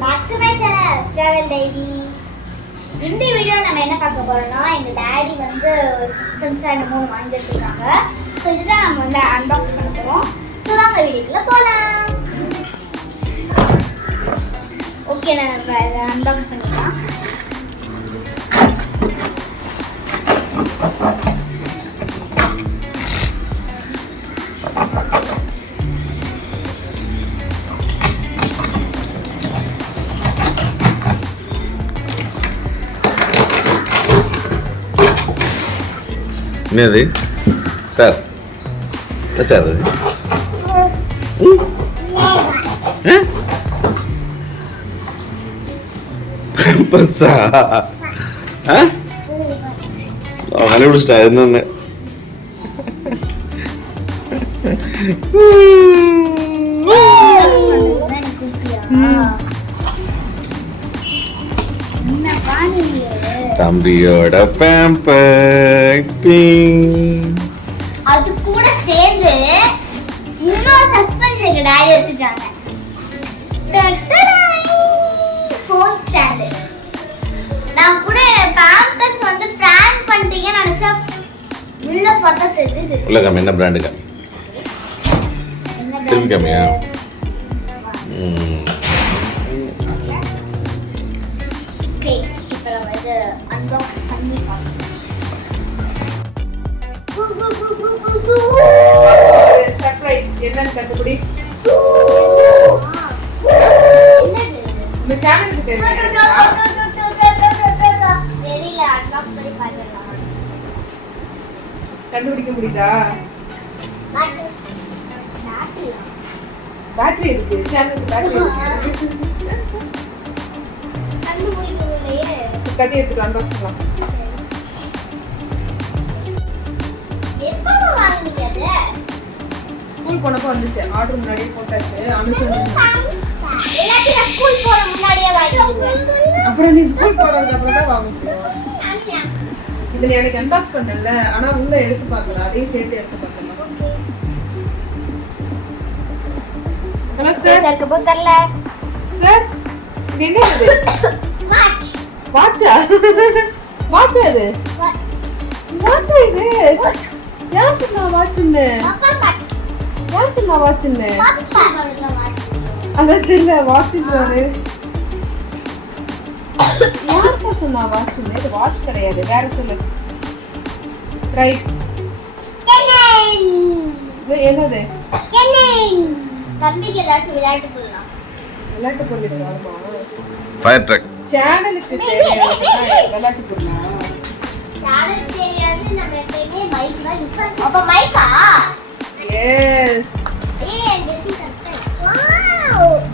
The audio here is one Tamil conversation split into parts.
Welcome back to my channel travel diary. இந்த வீடியோல நம்ம என்ன பார்க்க போறோம்னா எங்க டாடி வந்து சஸ்பென்ஸா என்னமோ வாங்கி வச்சிருக்காங்க. ஸோ இதுதான் நம்ம வந்து அன்பாக்ஸ் பண்ண போறோம். ஸோ வாங்க வீடியோக்குள்ள போலாம். ஓகே, நம்ம இதை அன்பாக்ஸ் பண்ணிக்கலாம். என்னது சார்? சார் அது பர்ஸா? கண்டுபிடிச்சிட்டா என்னன்னு. தம்பியோட பேம்பர் அது கூட சேர்ந்து இன்னொரு சஸ்பென்ஸ் எங்க டாடி வச்சிருக்காங்க. Phone stand. நான் கூட பேம்பர்ஸ் வந்து பிராங்க் பண்ணிட்டீங்கன்னு நினைச்சா உள்ள பார்த்தா தெரியுது. உள்ள காமி. என்ன பிராண்ட் காமி? திரும்பி காமியா? ஓகே, இப்போ நம்ம இதை அன்பாக்ஸ் பண்ணி பார்க்கலாம். சர்ப்ரைஸ் என்னன்னு கண்டுபிடி. நம்ம சேனலுக்கு தெரியல, அன்பாக்ஸ் பண்ணி பார்க்கலாம். கண்டுபிடிக்க முடியுதா? பேட்டரி இருக்கு, சேனலுக்கு பேட்டரி இருக்கு. கட்டி எடுத்துக்கலாம், அன்பாக்ஸ் பண்ணலாம். ஸ்கூல் போனப்போ வந்துச்சு, ஆர்டர் முன்னாடியே போட்டாச்சு. அப்புறம் நீ ஸ்கூல் போனதுக்கு அப்புறம் தான் வாங்க முடியும். இதுல எனக்கு அன்பாக்ஸ் பண்ணல, ஆனா உள்ள எடுத்து பார்க்கல, அதையும் சேர்த்து எடுத்து பார்க்கலாம். Hello sir. சருக்கு போத்தல்ல சார், இது என்ன இது? வாட்ச். வாட்சா? வாட்சா இது? வாட்சா இது? யார் சொன்னா வாட்ச்னு? யார் சொன்னா வாட்ச்னு? அதான் தெரியல வாட்ச்னு. யாருப்பா சொன்னா வாட்ச்னு? இது வாட்ச் கிடையாது, வேற சொல்லு. ரைட். என்னது? தம்பிக்கு ஏதாச்சும் விளையாட்டு போடலாம். விளையாட்டு பொருள் ஆமா. Fire drug. சேனலுக்கு தேவையான விளையாட்டு பொருளா? சேனல் தெரியாது, நம்ம எப்பவுமே மைக் தான் யூஸ் பண்ணுவோம். அப்ப மைக்கா? S. and this is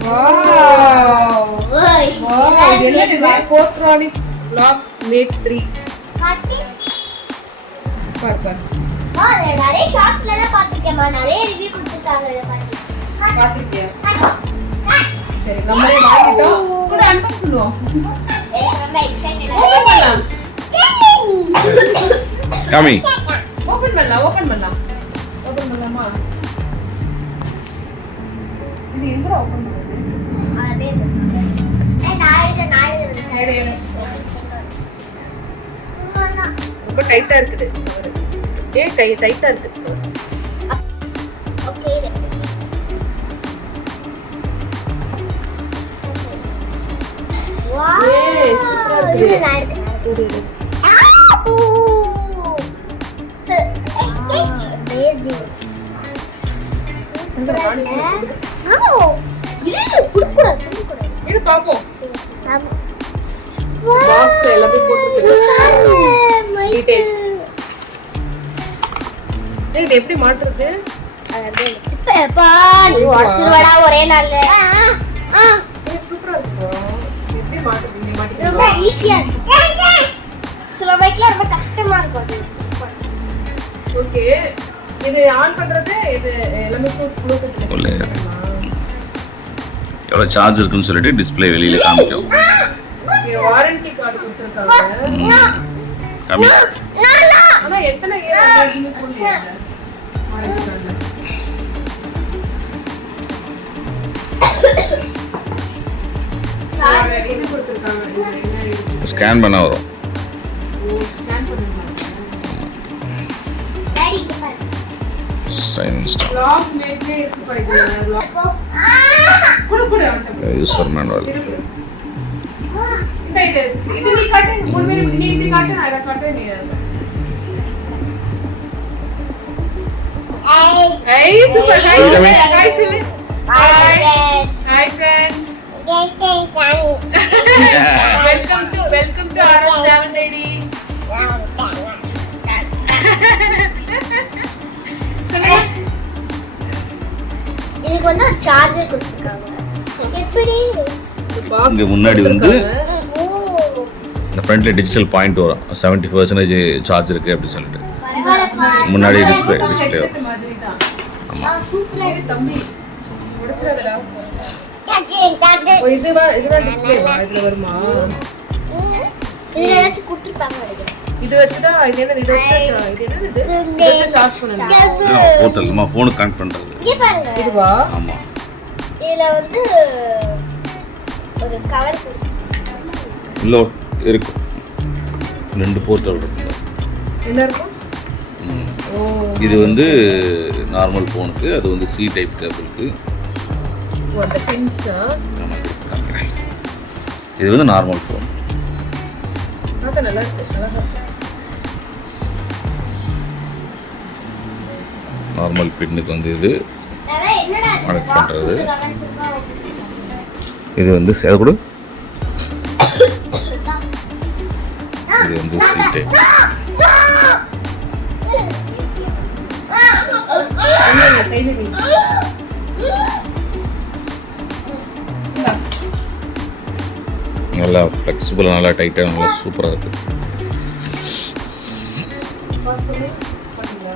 wow. ஓய். என்னது? Cotronics Lock Mate 3. கட்டிங். பாப்பா. நிறைய ஷார்ட்ஸ்ல எல்லாம் பாத்துக்கேமா, நிறைய ரிவ்யூ கொடுத்திருக்காங்க இத பத்தி. பாத்துக்கியா? சரி, நம்மளே வாங்கிட்டோம். கூட அன்பாக்ஸ் பண்ணுவோம். ரொம்ப எக்ஸைட்டடா ஓபன் பண்ணலாம். காமி. ஓபன் பண்ணலாம். ஓபன் பண்ணலாமா? இது எங்க ஓபன் பண்றது? அதே நாளைக்கு ரொம்ப டைட்டா இருக்குது. டைட்டா இருக்கு. ஓகே. வாவ். ஏய், சூப்பரா இருக்கு. இது நான் எடுக்கிறேன். இது பாப்போம். பாக்ஸ்ல எல்லாத்தையும் போட்டுருக்கு. டீடைல்ஸ். இது எப்படி மாட்டுறது? ஒரே நாள்ல சூப்பரா இருக்கும். எப்படி மாட்டுறது? நீ ரொம்ப மாட்டிக்கலாம். ஈஸியா இருக்கு. சில பைக்ல ரொம்ப கஷ்டமா இருக்கும் அது. ஓகே, இது ஆன் பண்றது இது எல்லாமே ப்ளூடூத். எவ்வளோ சார்ஜ் இருக்குன்னு சொல்லிட்டு டிஸ்பிளே வெளியில காமிக்கும். வாரண்டி கார்டு கொடுத்துருக்காங்க. காமி. ஆனா எத்தனை இயர் நீங்க போடுறீங்க வாரண்டி கார்டுல? கொடுத்துருக்காங்க. இது என்ன இருக்கு? ஸ்கேன் பண்ண வரும். ஓ, ஸ்கேன் பண்ணிருக்காங்க. டாடி இங்க பாரு. Sign install. லாக் மேட்லே இருக்கு பாருங்க. லாக் அப்போ குடு அவன்கிட்ட. User manual. இருக்கு. இந்த இது நீ காட்டு. மூணு பேரும் நீ இப்படி காட்டு, நான் இதை காட்டுறேன், நீ அதை காட்டு. Hey, super nice. Nice. Hi. Hi friends. Welcome to RS Travel Diary. சொல்லுங்க. இதுக்கு வந்து ஒரு சார்ஜர் கொடுத்துருக்காங்க. எப்படி? இங்க முன்னாடி வந்து ஓ, இந்த ஃப்ரண்ட்ல டிஜிட்டல் பாயிண்ட் வரும். 70% சார்ஜ் இருக்கு அப்படின்னு சொல்லிட்டு பரவாயில்லப்பா. முன்னாடி டிஸ்ப்ளே Headset வரும். மாதிரி தான். சூப்பரா ஏய், தம்பி முடிச்சிடாதடா. இருக்கு. ஓ, இதுதான் டிஸ்ப்ளேவா? இதுல வருமா? இதுல ஏதாச்சும் கொடுத்துருப்பாங்க நினைக்கிறேன். இது வச்சுதான் இது என்னது? இது வச்சுதான் இது என்னது? இது வச்சு சார்ஜ் பண்ணணும். போர்ட்டல் நம்ம ஃபோனுக்கு கனெக்ட் பண்றது. இங்க பாருங்க. இதுவா? ஆமா. இதுல வந்து ஒரு கவர் இல்ல இருக்கும். 2 போர்ட்டல் இருக்கு. என்ன இருக்கும்? ஓ, இது வந்து நார்மல் ஃபோனுக்கு, அது வந்து சி டைப் கேபிளுக்கு. ஓ, அந்த பின்ஸா? இது வந்து நார்மல் ஃபோன். அது நல்லா இருக்கு. அழகா இருக்கு. நார்மல் பின்னுக்கு வந்து இது என்னடா Connect பாக்ஸ் பண்றது. கொடுத்துருக்காங்க. இது வந்து அது கூட இது வந்து சி டைப். இல்ல, இல்ல, கையில வை. இந்தா. நல்லா ஃப்ளெக்சிபிளாக நல்லா டைட்டாக நல்லா சூப்பராக இருக்குது. பாஸ் பண்ணு. பாத்தீங்களா?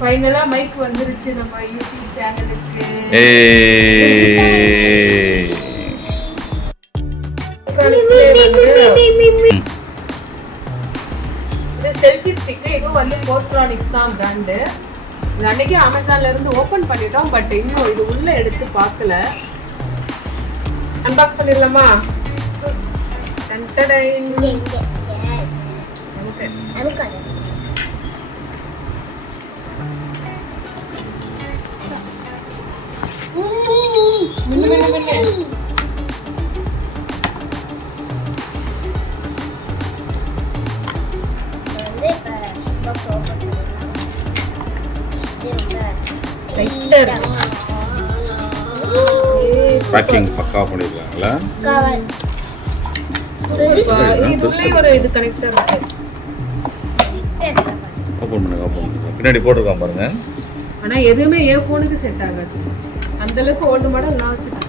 ஃபைனலா மைக் வந்துருச்சு நம்ம யூடியூப் சேனலுக்கு. இது செல்ஃபி ஸ்டிக். இது வந்து போர்ட்ரானிக்ஸ் தான் பிராண்டு. இது அன்னைக்கு அமேசான்ல இருந்து ஓபன் பண்ணிட்டோம். பட் இன்னும் இது உள்ள எடுத்து பார்க்கல. அன்பாக்ஸ் பண்ணிடலாமா? டன்டடைன். ஓகே. மின்னு மின்னு மின்னு. லைட்டர். பேக்கிங் பக்கா பண்ணிருக்காங்களா? ஒரு இது கனெக்டர் இருக்கு. ஓப்பன் பண்ணுங்க. பின்னாடி போட்டிருக்கான் பாருங்க. ஆனா எதுவுமே என் போனுக்கு செட் ஆகாது. அந்த அளவுக்கு ஓல்டு மாடல் நான் வச்சுட்டேன்.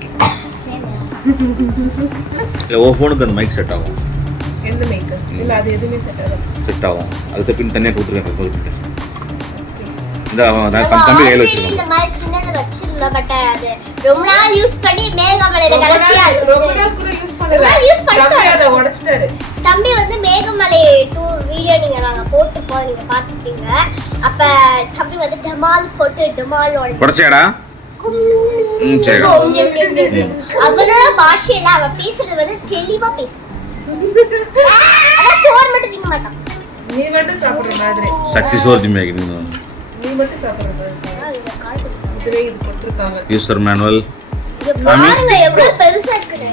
இல்லை ஓ ஃபோனுக்கு அந்த மைக் செட் ஆகும். எந்த மைக்? இல்ல அது எதுவுமே செட் ஆகாது. செட் ஆகும். அதுக்கு பின் தனியாக கொடுத்துருக்கேன். இந்த தம்பி கையில் வச்சிருக்கோம். இந்த மாதிரி சின்னது வச்சிருந்தா பட் அது ரொம்ப நாள் யூஸ் பண்ணி மேகமலையில கடைசியா ரொம்ப நாள் கூட யூஸ் பண்ணல. யூஸ் பண்ணிட்டு அதை உடைச்சிட்டாரு. தம்பி வந்து மேகமலை டூர் வீடியோ நாங்க போட்டுப்போம், நீங்க பாத்துப்பீங்க. அப்ப தம்பி வந்து டமால் போட்டு டமால் உடைச்சேடா. சரி. அவரோட பாஷையில அவன் பேசுறது வந்து தெளிவா பேசுவான். ஆனா சோறு மட்டும் திங்க மாட்டான். நீ மட்டும் சாப்பிடுற மாதிரி. சக்தி சோறு திம்மியாக்கிறீங்க. நீ மட்டும் சாப்பிடுற மாதிரி. இதுவே இது கொடுத்துருக்காங்க. User manual. இது பாருங்க எவ்வளவு பெருசா இருக்குது.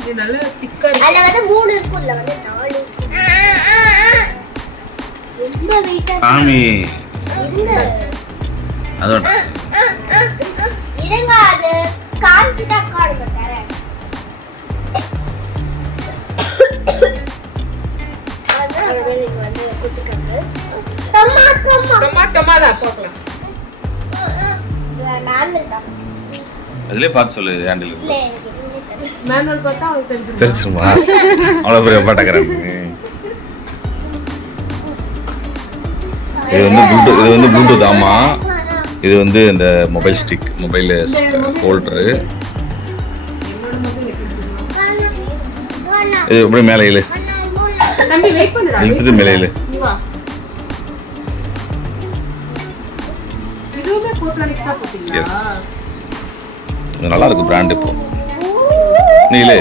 இது நல்ல திக்கா இருக்கு. அதுல வந்து 3 இருக்கு, இதுல வந்து 4 இருக்கு. ரொம்ப வெயிட்டா சாமி இருங்க. அதோட இருங்க, அது காஞ்சிட்டா காடுங்க தரேன். அதான் இங்க வந்து குட்டிக்காங்க. டமாட்டா பார்க்கலாம். நான் தான் அதுலயே பார்த்து சொல்லு ஹேண்டில் இல்ல எனக்கு எதுவுமே தெரியல. மேனுவல் பார்த்தா அவங்களுக்கு தெரிஞ்சிரும். தெரிஞ்சுமா? அவ்வளோ பெரிய பாட்டாக்கிறேன். இது வந்து ப்ளூடூத். ஆமா, இது வந்து இந்த மொபைல் ஸ்டிக், மொபைல் ஹோல்டரு. இது அப்படியே மேலே இழு. தம்பி வெயிட் பண்ணுடா. இழுத்துட்டு மேலே இழு. நீ வா. இதுவுமே போர்ட்ரானிக்ஸ் தான் போட்டீங்களா? எஸ், இது நல்லா இருக்கு பிராண்ட். இப்போ நீ இழு,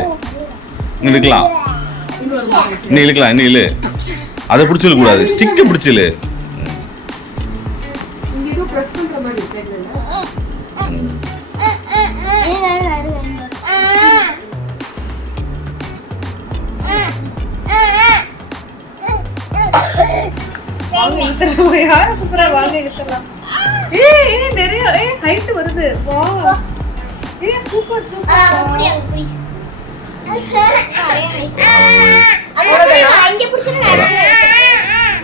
நீ இழுக்கலாம், இன்னொரு மாதிரி நீ இழுக்கலாம், நீ இழு. அதை பிடிச்சிட கூடாது, ஸ்டிக்கை பிடிச்சிடு. இங்க ஏதோ பிரஸ் பண்ற மாதிரி தெரியல. வாங்க இழுத்துறோம். யாரை கூப்பிடுறா? வாங்க இழுத்துறலாம். ஏய் நிறைய ஹைட் வருது. வா சூப்பர் சூப்பர்.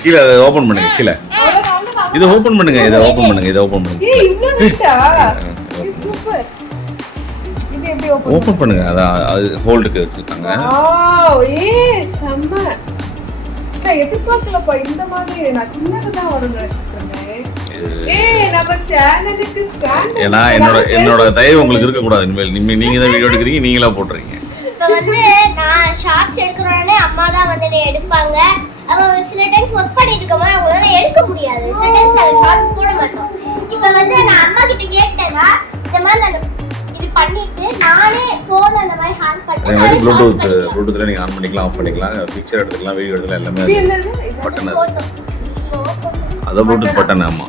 கீழே அதை ஓபன் பண்ணுங்க, கீழே இதை ஓபன் பண்ணுங்க, இதை ஓபன் பண்ணுங்க, இதை ஓபன் பண்ணுங்க. ஏய் இவ்வளவு நீட்டா? சூப்பர். இது எப்படி ஓபன்? ஓபன் பண்ணுங்க, அதான் அது ஹோல்டுக்கு வச்சிருக்காங்க. வாவ் ஏய் செம்ம. நான் எதிர்பார்க்கலப்பா இந்த மாதிரி. நான் சின்னதா வரும்னு நினைச்சிருந்தேன். ஏய் நம்ம சேனலுக்கு ஸ்டாண்ட். ஏன்னா என்னோட தயவு உங்களுக்கு இருக்க கூடாது இனிமேல். நீங்க தான் வீடியோ எடுக்கிறீங்க, நீங்களா போடுறீங்க. இப்போ வந்து நான் ஷார்ட்ஸ் எடுக்கிறோன்னே அம்மா தான் வந்து எடுப்பாங்க. அவங்க சில டைம்ஸ் ஒர்க் பண்ணிட்டு இருக்கோம், அவங்களால எடுக்க முடியாது. சில டைம்ஸ் நாங்கள் ஷார்ட்ஸ் போட மாட்டோம். இப்போ வந்து நான் அம்மா கிட்ட கேட்டேன்னா இந்த மாதிரி நான் இது பண்ணிட்டு நானே ஃபோன் அந்த மாதிரி ஹேண்ட் அதே மாதிரி பண்ணி ப்ளூடூத்ல நீங்க ஆன் பண்ணிக்கலாம், ஆஃப் பண்ணிக்கலாம், பிக்சர் எடுத்துக்கலாம், வீடியோ எடுத்துக்கலாம், எல்லாமே இது என்னது? பட்டன். அது ப்ளூடூத் பட்டன். ஆமா,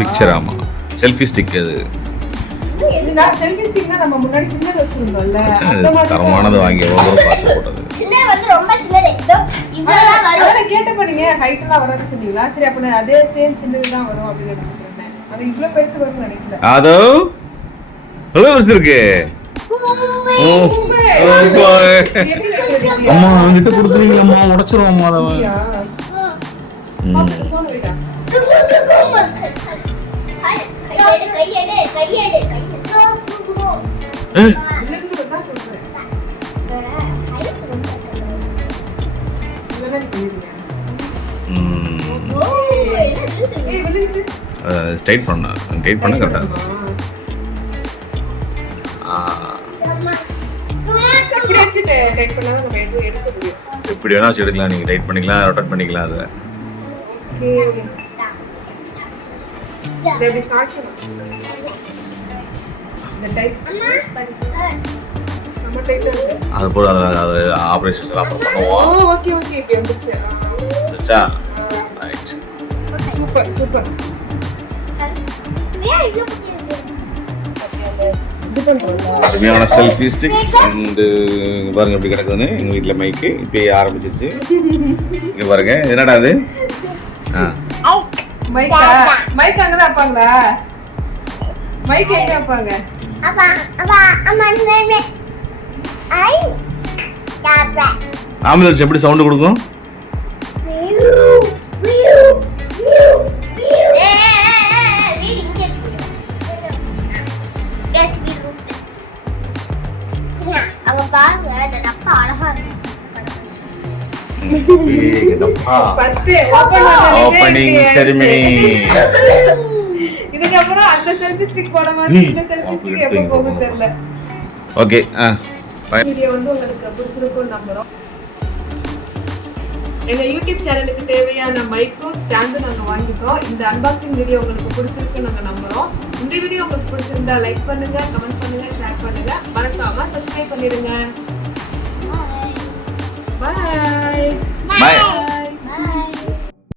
பிக்சர். ஆமா, செல்ஃபி ஸ்டிக். அது இது நான் செல்ஃபி ஸ்டிக்னா நம்ம முன்னாடி சின்னது வச்சிருந்தோம்ல, அந்த மாதிரி தரமானது வாங்கி எவ்வளவு பார்த்து போட்டது. சின்னது வந்து ரொம்ப சின்னது, இதோ இவ்வளவுதான் வரும். அதான் கேட்டப்ப நீங்க ஹைட் எல்லாம் வராது சொன்னீங்களா? சரி அப்ப நான் அதே சேம் சின்னது தான் வரும் அப்படின்னு நினைச்சிட்டு இருந்தேன். அது இவ்வளவு பெருசு வரும்னு நினைக்கல. அதோ எவ்வளவு பெருசு இருக்கு. அம்மா என்கிட்ட கொடுத்துறீங்களா? உடைச்சிருவோம்மா அதை. கையெடு கையெடு டைட் பண்ண கரெக்டாக இருக்கும். எப்படி வேணா வச்சு எடுக்கலாம், நீங்க டைட் பண்ணிக்கலாம், ரொட்டேட் பண்ணிக்கலாம். அதை அது போல அது ஆப்ரேஷன்ஸ் எல்லாம் அப்புறம் பண்ணுவோம். வச்சா ரைட். Super super. அருமையான செல்ஃபி ஸ்டிக்ஸ். அண்டு பாருங்க எப்படி கிடக்குதுன்னு. எங்கள் வீட்டில் மைக்கு இப்போ ஆரம்பிச்சிச்சு. இங்கே பாருங்க, என்னடா அது? மைக் அங்கதான் வைப்பாங்களா? மைக் எங்க வைப்பாங்க? ஆம்புலன்ஸ் எப்படி சவுண்ட் கொடுக்கும்? பாருங்க இந்த டப்பா அழகா இருந்துச்சு. Opening ceremony. இதுக்கு அப்புறம் அந்த செல்ஃபி ஸ்டிக் போட மாதிரி இந்த செல்ஃபி ஸ்டிக் எப்போ போகும் தெரியல. ஓகே, வீடியோ வந்து உங்களுக்கு பிடிச்சிருக்கும் நம்புறோம். எங்க யூடியூப் சேனலுக்கு தேவையான மைக்கும் ஸ்டாண்டும் நாங்கள் வாங்கிட்டோம். இந்த அன்பாக்சிங் வீடியோ உங்களுக்கு பிடிச்சிருக்கு நாங்கள் நம்புறோம். இந்த வீடியோ உங்களுக்கு பிடிச்சிருந்தா லைக் பண்ணுங்க, கமெண்ட் பண்ணுங்க, ஷேர் பண்ணுங்க, மறக்காம சப்ஸ்கிரைப் பண்ணிடுங்க. பாய். பாய்.